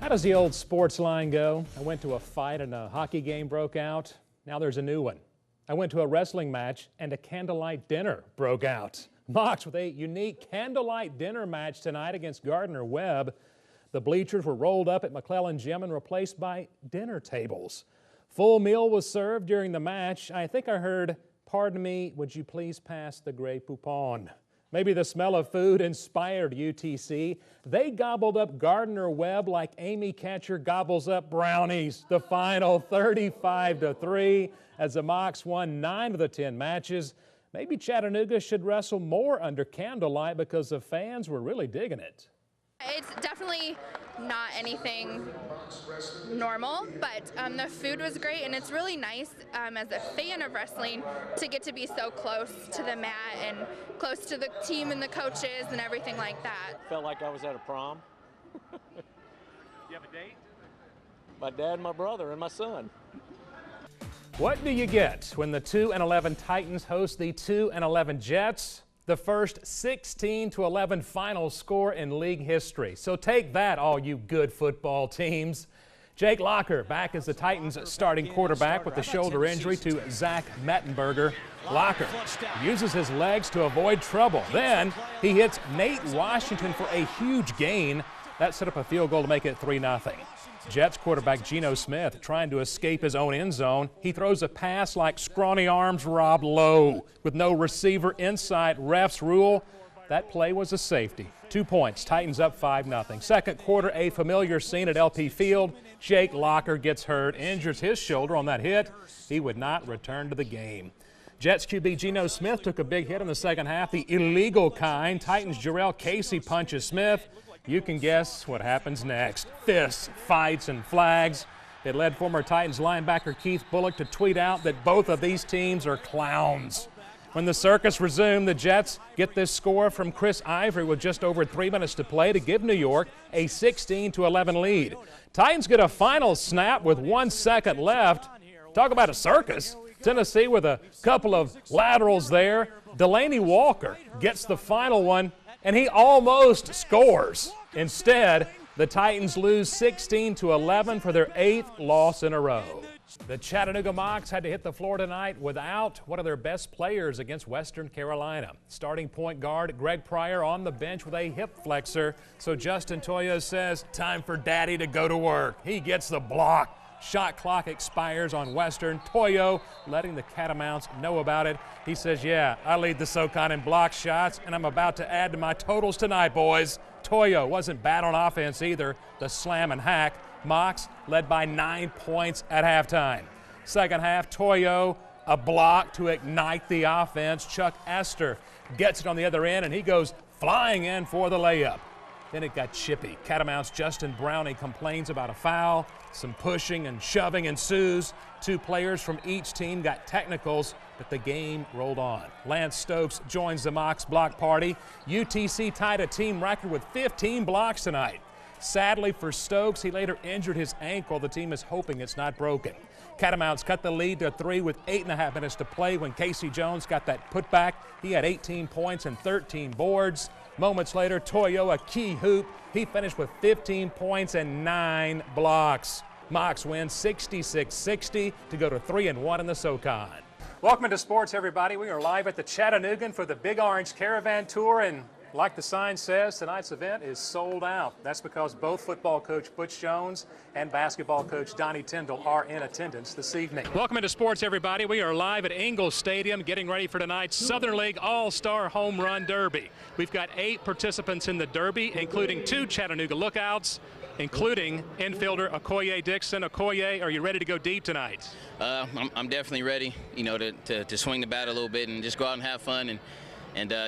How does the old sports line go? I went to a fight and a hockey game broke out. Now there's a new one. I went to a wrestling match and a candlelight dinner broke out. Mocs with a unique candlelight dinner match tonight against Gardner-Webb. The bleachers were rolled up at McClellan Gym and replaced by dinner tables. Full meal was served during the match. I think I heard, "Pardon me, would you please pass the Grey Poupon?" Maybe the smell of food inspired UTC. They gobbled up Gardner-Webb like Amy Catcher gobbles up brownies. The final 35-3 as the Mocs won 9 of the 10 matches. Maybe Chattanooga should wrestle more under candlelight because the fans were really digging it. It's definitely not anything normal, but the food was great, and it's really nice as a fan of wrestling to get to be so close to the mat and close to the team and the coaches and everything like that. Felt like I was at a prom. You have a date? My dad, my brother, and my son. What do you get when the 2-11 Titans host the 2-11 Jets? The first 16-11 final score in league history. So take that, all you good football teams. Jake Locker back as the Titans starting quarterback with the shoulder injury to Zach Mettenberger. Locker uses his legs to avoid trouble. Then he hits Nate Washington for a huge gain. That set up a field goal to make it 3-0. Jets quarterback Geno Smith trying to escape his own end zone. He throws a pass like scrawny arms Rob Lowe. With no receiver inside, refs rule that play was a safety. 2 points, Titans up 5-0. Second quarter, a familiar scene at LP Field. Jake Locker gets hurt, injures his shoulder on that hit. He would not return to the game. Jets QB Geno Smith took a big hit in the second half, the illegal kind. Titans Jarrell Casey punches Smith. You can guess what happens next. Fists, fights, and flags. It led former Titans linebacker Keith Bullock to tweet out that both of these teams are clowns. When the circus resumed, the Jets get this score from Chris Ivory with just over 3 minutes to play to give New York a 16-11 lead. Titans get a final snap with 1 second left. Talk about a circus. Tennessee with a couple of laterals there. Delaney Walker gets the final one, and he almost scores. Instead, the Titans lose 16-11 for their 8th loss in a row. The Chattanooga Mocs had to hit the floor tonight without one of their best players against Western Carolina. Starting point guard Greg Pryor on the bench with a hip flexor. So Justin Toyo says, time for Daddy to go to work. He gets the block. Shot clock expires on Western. Toyo letting the Catamounts know about it. He says, yeah, I lead the SoCon in block shots, and I'm about to add to my totals tonight, boys. Toyo wasn't bad on offense either. The slam and hack. Mocs led by 9 points at halftime. Second half, Toyo, a block to ignite the offense. Chuck Esther gets it on the other end, and he goes flying in for the layup. Then it got chippy. Catamounts' Justin Browning complains about a foul. Some pushing and shoving ensues. 2 players from each team got technicals, but the game rolled on. Lance Stokes joins the Mocs block party. UTC tied a team record with 15 blocks tonight. Sadly for Stokes, he later injured his ankle. The team is hoping it's not broken. Catamounts cut the lead to 3 with 8.5 minutes to play when Casey Jones got that putback. He had 18 points and 13 boards. Moments later, Toyo, a key hoop. He finished with 15 points and 9 blocks. Mocs win 66-60 to go to 3-1 in the SoCon. Welcome to sports, everybody. We are live at the Chattanoogan for the Big Orange Caravan Tour, and like the sign says, tonight's event is sold out. That's because both football coach Butch Jones and basketball coach Donnie Tyndall are in attendance this evening. Welcome into sports, everybody. We are live at Ingalls Stadium getting ready for tonight's Southern League All-Star Home Run Derby. We've got 8 participants in the Derby, including 2 Chattanooga lookouts, including infielder Okoye Dixon. Okoye, are you ready to go deep tonight? I'm definitely ready, you know, to swing the bat a little bit and just go out and have fun and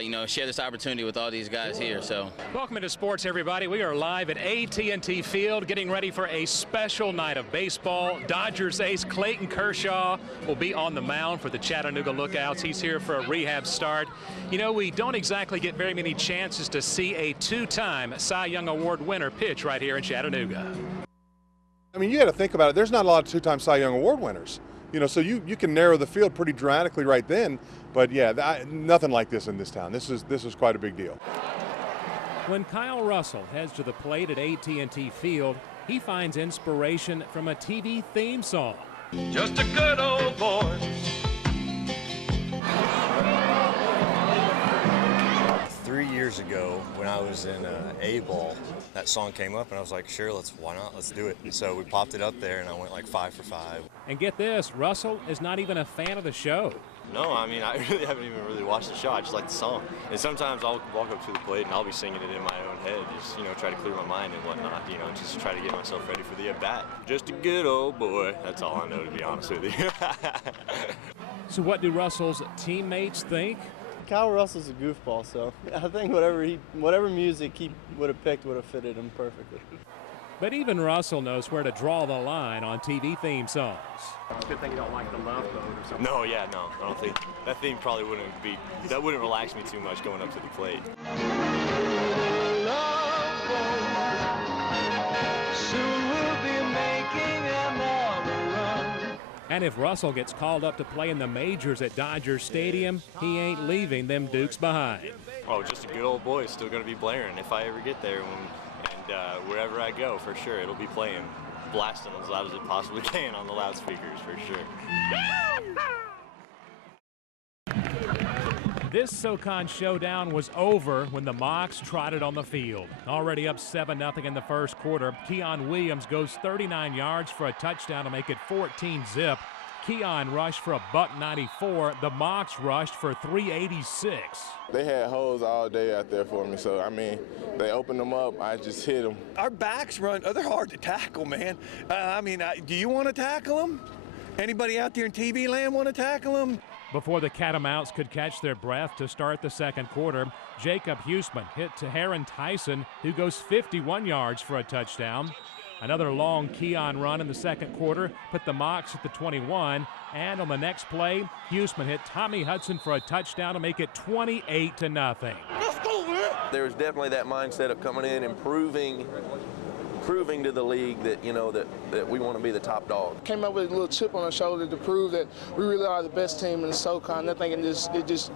you know, share this opportunity with all these guys here. So, welcome into sports, everybody. We are live at AT&T Field getting ready for a special night of baseball. Dodgers ace Clayton Kershaw will be on the mound for the Chattanooga Lookouts. He's here for a rehab start. You know, we don't exactly get very many chances to see a 2-time Cy Young Award winner pitch right here in Chattanooga. I mean, you got to think about it. There's not a lot of 2-time Cy Young Award winners. You know, so you can narrow the field pretty dramatically right then. But yeah, nothing like this in this town. This is quite a big deal. When Kyle Russell heads to the plate at AT&T Field, he finds inspiration from a TV theme song. Just a good old boy. 3 years ago, when I was in A-ball, that song came up, and I was like, sure, why not? Let's do it. And so we popped it up there, and I went like 5 for 5. And get this, Russell is not even a fan of the show. No, I mean, I really haven't even really watched the show. I just like the song. And sometimes I'll walk up to the plate, and I'll be singing it in my own head, just, try to clear my mind and whatnot, just try to get myself ready for the at-bat. Just a good old boy. That's all I know, to be honest with you. So what do Russell's teammates think? Kyle Russell's a goofball, so I think whatever music he would have picked would have fitted him perfectly. But even Russell knows where to draw the line on TV theme songs. It's a good thing you don't like the Love Boat or something. No, I don't think. That theme probably wouldn't relax me too much going up to the plate. And if Russell gets called up to play in the majors at Dodger Stadium, he ain't leaving them Dukes behind. Oh, just a good old boy. It's still going to be blaring if I ever get there. And wherever I go, for sure, it'll be playing, blasting as loud as it possibly can on the loudspeakers, for sure. This SoCon showdown was over when the Mocs trotted on the field. Already up 7-0 in the first quarter, Keon Williams goes 39 yards for a touchdown to make it 14-zip. Keon rushed for $194. The Mocs rushed for $386. They had holes all day out there for me, so, they opened them up. I just hit them. Our backs they're hard to tackle, man. Do you want to tackle them? Anybody out there in TV land want to tackle them? Before the Catamounts could catch their breath to start the second quarter, Jacob Huseman hit Taharon Tyson, who goes 51 yards for a touchdown. Another long Keon run in the second quarter put the Mocs at the 21, and on the next play, Huseman hit Tommy Hudson for a touchdown to make it 28-0. Let's go, man! There's definitely that mindset of coming in and proving to the league that that we want to be the top dog. Came up with a little chip on our shoulder to prove that we really are the best team in the SoCon. I think it just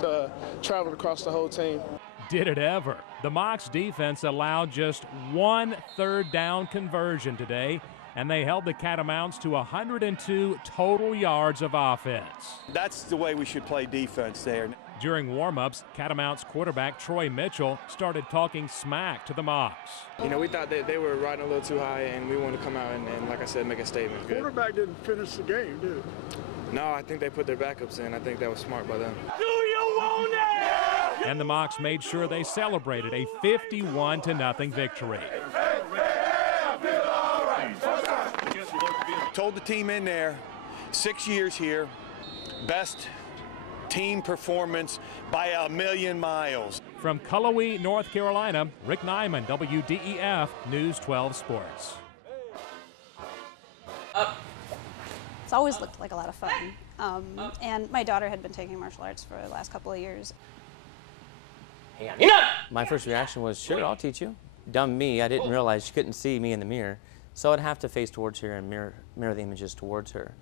traveled across the whole team. Did it ever? The Mocs defense allowed just 1 third-down conversion today, and they held the Catamounts to 102 total yards of offense. That's the way we should play defense there. During warm-ups, Catamounts quarterback Troy Mitchell started talking smack to the Mocs. We thought that they were riding a little too high, and we wanted to come out and like I said, make a statement. Good. Quarterback didn't finish the game, did he? No, I think they put their backups in. I think that was smart by them. Do you want it? And the Mocs made sure they celebrated a 51-0 victory. Told the team in there, 6 years here, best team performance by a million miles. From Cullowhee, North Carolina, Rick Nyman, WDEF News 12 Sports. It's always looked like a lot of fun. And my daughter had been taking martial arts for the last couple of years. My first reaction was, sure, I'll teach you. Dumb me, I didn't realize she couldn't see me in the mirror. So I'd have to face towards her and mirror the images towards her.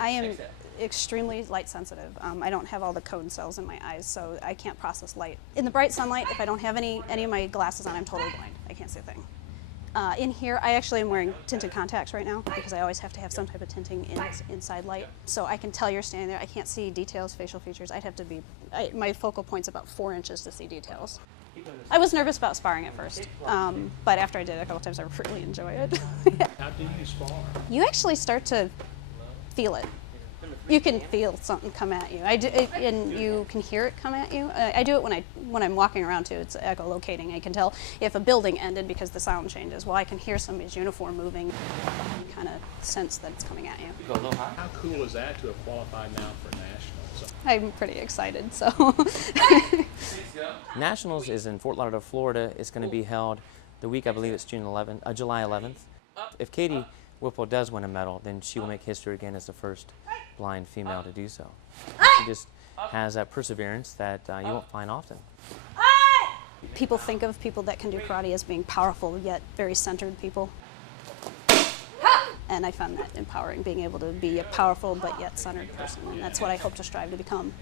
I am extremely light sensitive. I don't have all the cone cells in my eyes, so I can't process light. In the bright sunlight, if I don't have any of my glasses on, I'm totally blind. I can't see a thing. In here, I actually am wearing tinted contacts right now because I always have to have some type of tinting inside light. So I can tell you're standing there. I can't see details, facial features. I'd have to be, my focal point's about 4 inches to see details. I was nervous about sparring at first, but after I did it a couple times, I really enjoy it. How do you spar? You actually start to feel it. You can feel something come at you. And you can hear it come at you. I do it when I'm walking around too. It's echolocating. I can tell if a building ended because the sound changes. Well, I can hear somebody's uniform moving, and kind of sense that it's coming at you. Go a little high. How cool is that to have qualified now for nationals? I'm pretty excited. So. Nationals is in Fort Lauderdale, Florida. It's going to be held the week, I believe it's July 11th. If Katie Whipple does win a medal, then she will make history again as the first blind female to do so. She just has that perseverance that you won't find often. People think of people that can do karate as being powerful, yet very centered people. And I found that empowering, being able to be a powerful but yet centered person. And that's what I hope to strive to become.